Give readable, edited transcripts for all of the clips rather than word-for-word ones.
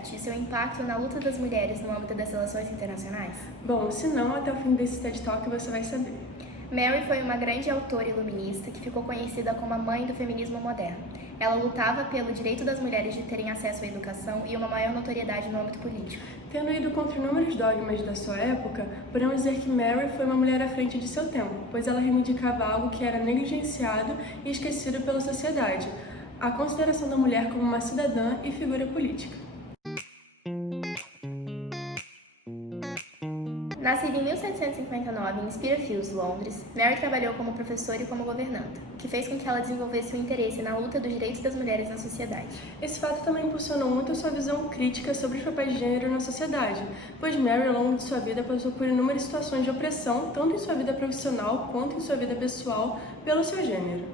Craft e seu impacto na luta das mulheres no âmbito das relações internacionais? Bom, se não, até o fim desse TED Talk você vai saber. Mary foi uma grande autora iluminista que ficou conhecida como a mãe do feminismo moderno. Ela lutava pelo direito das mulheres de terem acesso à educação e uma maior notoriedade no âmbito político. Tendo ido contra inúmeros dogmas da sua época, podemos dizer que Mary foi uma mulher à frente de seu tempo, pois ela reivindicava algo que era negligenciado e esquecido pela sociedade: a consideração da mulher como uma cidadã e figura política. Nascida em 1759 em Spitalfields, Londres, Mary trabalhou como professora e como governanta, o que fez com que ela desenvolvesse um interesse na luta dos direitos das mulheres na sociedade. Esse fato também impulsionou muito a sua visão crítica sobre os papéis de gênero na sociedade, pois Mary, ao longo de sua vida, passou por inúmeras situações de opressão, tanto em sua vida profissional quanto em sua vida pessoal, pelo seu gênero.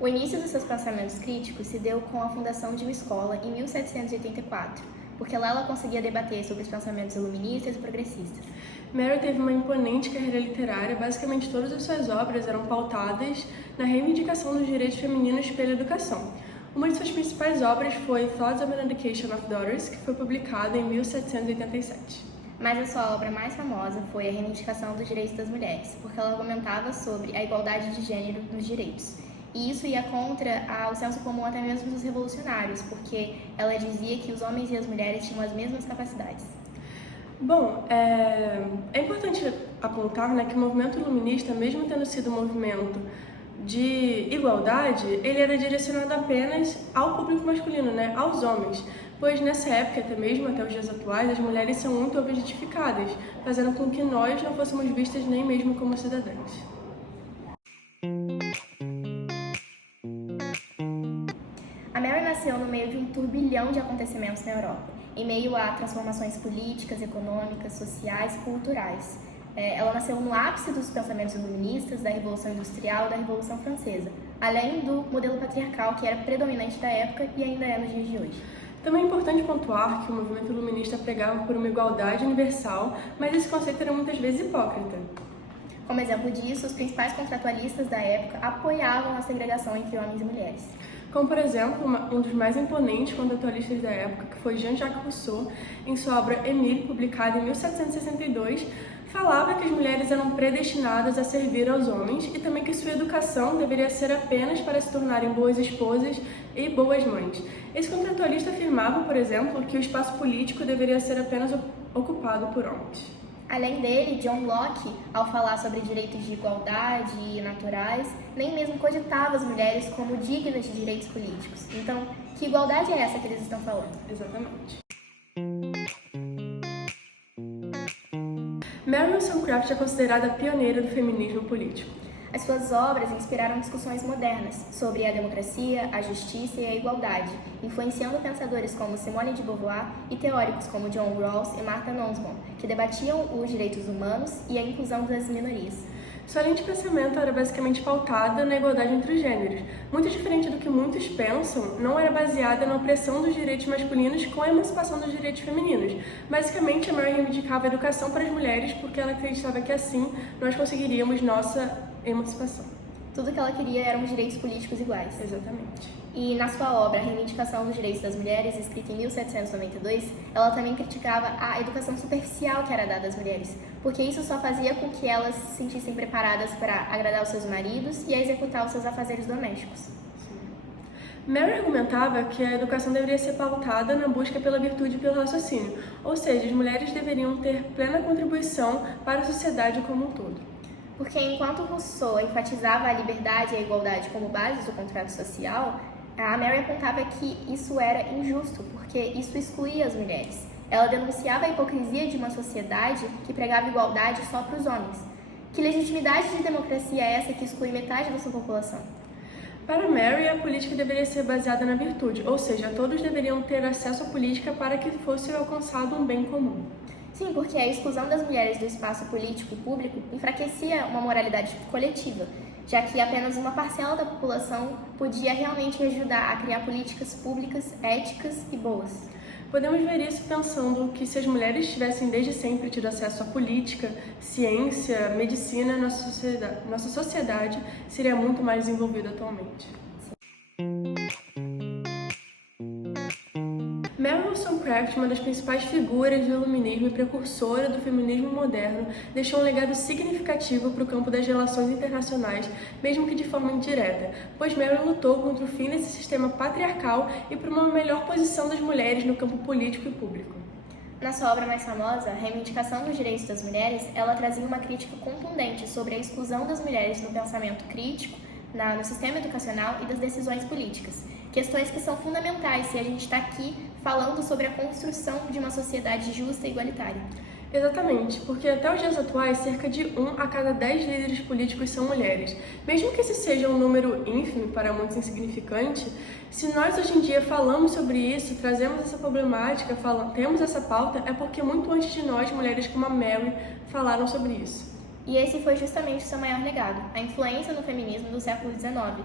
O início dos seus pensamentos críticos se deu com a fundação de uma escola em 1784, porque lá ela conseguia debater sobre os pensamentos iluministas e progressistas. Mary teve uma imponente carreira literária. Basicamente todas as suas obras eram pautadas na reivindicação dos direitos femininos pela educação. Uma de suas principais obras foi Thoughts on the Education of Daughters, que foi publicada em 1787. Mas a sua obra mais famosa foi a Reivindicação dos Direitos das Mulheres, porque ela argumentava sobre a igualdade de gênero nos direitos. E isso ia contra o senso comum até mesmo dos revolucionários, porque ela dizia que os homens e as mulheres tinham as mesmas capacidades. Bom, é importante apontar, né, que o movimento iluminista, mesmo tendo sido um movimento de igualdade, ele era direcionado apenas ao público masculino, né, aos homens, pois nessa época, até mesmo até os dias atuais, as mulheres são muito objetificadas, fazendo com que nós não fôssemos vistas nem mesmo como cidadãs. A Mary nasceu no meio de um turbilhão de acontecimentos na Europa, em meio a transformações políticas, econômicas, sociais e culturais. Ela nasceu no ápice dos pensamentos iluministas, da Revolução Industrial e da Revolução Francesa, além do modelo patriarcal que era predominante da época e ainda é nos dias de hoje. Também é importante pontuar que o movimento iluminista pregava por uma igualdade universal, mas esse conceito era muitas vezes hipócrita. Como exemplo disso, os principais contratualistas da época apoiavam a segregação entre homens e mulheres. Como, por exemplo, um dos mais imponentes contratualistas da época, que foi Jean-Jacques Rousseau, em sua obra Émile, publicada em 1762, falava que as mulheres eram predestinadas a servir aos homens e também que sua educação deveria ser apenas para se tornarem boas esposas e boas mães. Esse contratualista afirmava, por exemplo, que o espaço político deveria ser apenas ocupado por homens. Além dele, John Locke, ao falar sobre direitos de igualdade e naturais, nem mesmo cogitava as mulheres como dignas de direitos políticos. Então, que igualdade é essa que eles estão falando? Exatamente. Mary Wollstonecraft é considerada a pioneira do feminismo político. As suas obras inspiraram discussões modernas sobre a democracia, a justiça e a igualdade, influenciando pensadores como Simone de Beauvoir e teóricos como John Rawls e Martha Nussbaum, que debatiam os direitos humanos e a inclusão das minorias. Sua linha de pensamento era basicamente pautada na igualdade entre os gêneros. Muito diferente do que muitos pensam, não era baseada na opressão dos direitos masculinos com a emancipação dos direitos femininos. Basicamente, a Mary reivindicava a educação para as mulheres porque ela acreditava que assim nós conseguiríamos nossa emancipação. Tudo que ela queria eram os direitos políticos iguais. Exatamente. E na sua obra A Reivindicação dos Direitos das Mulheres, escrita em 1792, ela também criticava a educação superficial que era dada às mulheres, porque isso só fazia com que elas se sentissem preparadas para agradar os seus maridos e a executar os seus afazeres domésticos. Mary argumentava que a educação deveria ser pautada na busca pela virtude e pelo raciocínio, ou seja, as mulheres deveriam ter plena contribuição para a sociedade como um todo. Porque enquanto Rousseau enfatizava a liberdade e a igualdade como bases do contrato social, a Mary apontava que isso era injusto, porque isso excluía as mulheres. Ela denunciava a hipocrisia de uma sociedade que pregava igualdade só para os homens. Que legitimidade de democracia é essa que exclui metade da sua população? Para Mary, a política deveria ser baseada na virtude, ou seja, todos deveriam ter acesso à política para que fosse alcançado um bem comum. Sim, porque a exclusão das mulheres do espaço político público enfraquecia uma moralidade coletiva, já que apenas uma parcela da população podia realmente ajudar a criar políticas públicas, éticas e boas. Podemos ver isso pensando que se as mulheres tivessem desde sempre tido acesso à política, ciência, medicina, nossa sociedade seria muito mais desenvolvida atualmente. Mary Wollstonecraft Wollstonecraft, uma das principais figuras do iluminismo e precursora do feminismo moderno, deixou um legado significativo para o campo das relações internacionais, mesmo que de forma indireta, pois Mary lutou contra o fim desse sistema patriarcal e por uma melhor posição das mulheres no campo político e público. Na sua obra mais famosa, Reivindicação dos Direitos das Mulheres, ela trazia uma crítica contundente sobre a exclusão das mulheres no pensamento crítico, no sistema educacional e das decisões políticas. Questões que são fundamentais se a gente está aqui falando sobre a construção de uma sociedade justa e igualitária. Exatamente, porque até os dias atuais, cerca de 1 a cada 10 líderes políticos são mulheres. Mesmo que esse seja um número ínfimo, para muitos insignificante, se nós hoje em dia falamos sobre isso, trazemos essa problemática, temos essa pauta, é porque muito antes de nós, mulheres como a Mary, falaram sobre isso. E esse foi justamente o seu maior legado, a influência no feminismo do século XIX,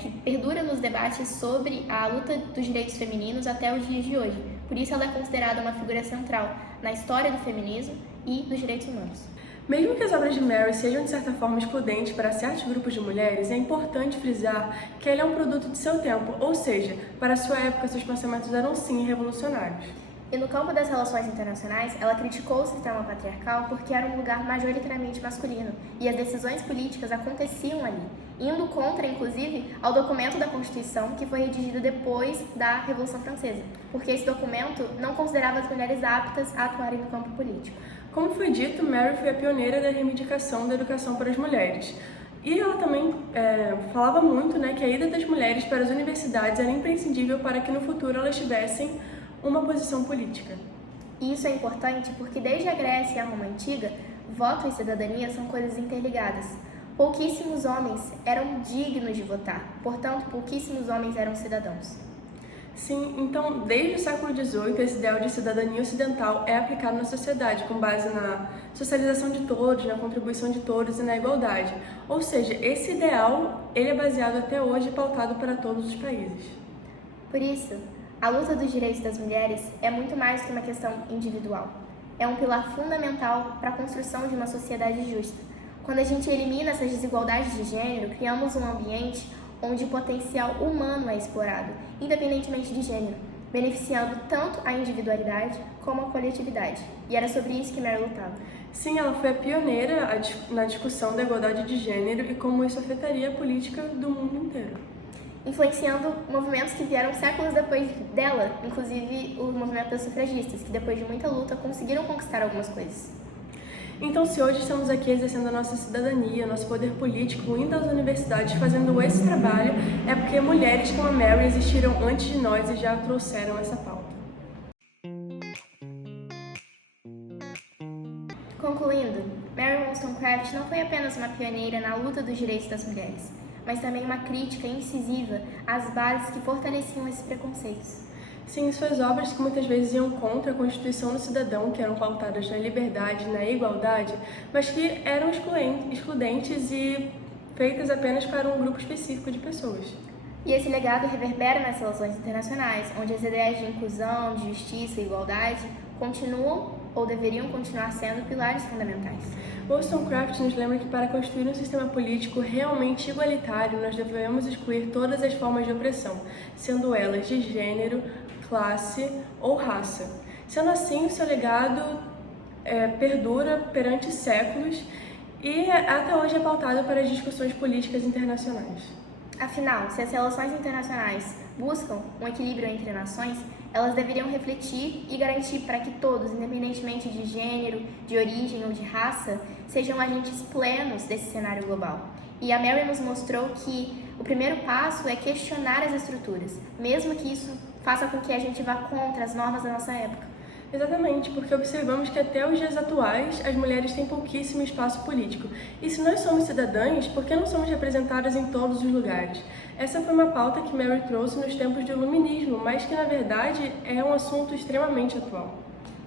que perdura nos debates sobre a luta dos direitos femininos até os dias de hoje. Por isso ela é considerada uma figura central na história do feminismo e dos direitos humanos. Mesmo que as obras de Mary sejam de certa forma excludentes para certos grupos de mulheres, é importante frisar que ela é um produto de seu tempo, ou seja, para sua época seus pensamentos eram sim revolucionários. E no campo das relações internacionais, ela criticou o sistema patriarcal porque era um lugar majoritariamente masculino e as decisões políticas aconteciam ali, indo contra, inclusive, ao documento da Constituição que foi redigido depois da Revolução Francesa, porque esse documento não considerava as mulheres aptas a atuarem no campo político. Como foi dito, Mary foi a pioneira da reivindicação da educação para as mulheres. E ela também falava muito, que a ida das mulheres para as universidades era imprescindível para que no futuro elas tivessem uma posição política. E isso é importante porque desde a Grécia e a Roma Antiga, voto e cidadania são coisas interligadas. Pouquíssimos homens eram dignos de votar, portanto, pouquíssimos homens eram cidadãos. Sim, então, desde o século XVIII, esse ideal de cidadania ocidental é aplicado na sociedade, com base na socialização de todos, na contribuição de todos e na igualdade. Ou seja, esse ideal ele é baseado até hoje e pautado para todos os países. Por isso, a luta dos direitos das mulheres é muito mais que uma questão individual. É um pilar fundamental para a construção de uma sociedade justa. Quando a gente elimina essas desigualdades de gênero, criamos um ambiente onde o potencial humano é explorado, independentemente de gênero, beneficiando tanto a individualidade como a coletividade. E era sobre isso que Mary lutava. Sim, ela foi a pioneira na discussão da igualdade de gênero e como isso afetaria a política do mundo inteiro, influenciando movimentos que vieram séculos depois dela, inclusive o movimento das sufragistas, que depois de muita luta conseguiram conquistar algumas coisas. Então, se hoje estamos aqui exercendo a nossa cidadania, nosso poder político, indo às universidades, fazendo esse trabalho, é porque mulheres como a Mary existiram antes de nós e já trouxeram essa pauta. Concluindo, Mary Wollstonecraft não foi apenas uma pioneira na luta dos direitos das mulheres, mas também uma crítica incisiva às bases que fortaleciam esses preconceitos. Sim, suas obras que muitas vezes iam contra a Constituição do Cidadão, que eram pautadas na liberdade e na igualdade, mas que eram excludentes e feitas apenas para um grupo específico de pessoas. E esse legado reverbera nas relações internacionais, onde as ideias de inclusão, de justiça e igualdade continuam ou deveriam continuar sendo pilares fundamentais. Wollstonecraft nos lembra que para construir um sistema político realmente igualitário, nós devemos excluir todas as formas de opressão, sendo elas de gênero, classe ou raça. Sendo assim, o seu legado perdura perante séculos e até hoje é pautado para as discussões políticas internacionais. Afinal, se as relações internacionais buscam um equilíbrio entre nações, elas deveriam refletir e garantir para que todos, independentemente de gênero, de origem ou de raça, sejam agentes plenos desse cenário global. E a Mary nos mostrou que o primeiro passo é questionar as estruturas, mesmo que isso faça com que a gente vá contra as normas da nossa época. Exatamente, porque observamos que até os dias atuais as mulheres têm pouquíssimo espaço político. E se nós somos cidadãs, por que não somos representadas em todos os lugares? Essa foi uma pauta que Mary trouxe nos tempos do iluminismo, mas que na verdade é um assunto extremamente atual.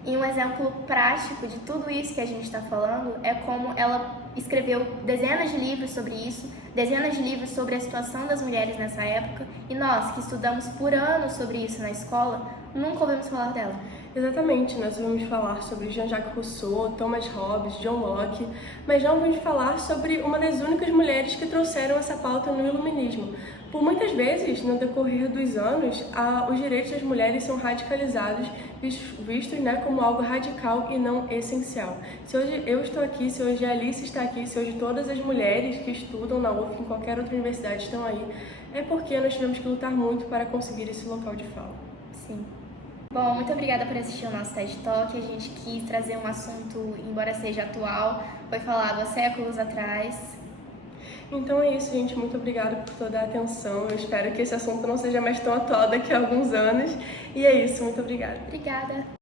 E um exemplo prático de tudo isso que a gente está falando é como ela escreveu dezenas de livros sobre isso, dezenas de livros sobre a situação das mulheres nessa época, e nós, que estudamos por anos sobre isso na escola, nunca ouvimos falar dela. Exatamente, nós vamos falar sobre Jean-Jacques Rousseau, Thomas Hobbes, John Locke, mas não vamos falar sobre uma das únicas mulheres que trouxeram essa pauta no Iluminismo. Por muitas vezes, no decorrer dos anos, os direitos das mulheres são radicalizados, vistos como algo radical e não essencial. Se hoje eu estou aqui, se hoje a Alice está aqui, se hoje todas as mulheres que estudam na UF, em qualquer outra universidade estão aí, é porque nós tivemos que lutar muito para conseguir esse local de fala. Sim. Bom, muito obrigada por assistir o nosso TED Talk. A gente quis trazer um assunto, embora seja atual, foi falado há séculos atrás. Então é isso, gente. Muito obrigada por toda a atenção. Eu espero que esse assunto não seja mais tão atual daqui a alguns anos. E é isso. Muito obrigada. Obrigada.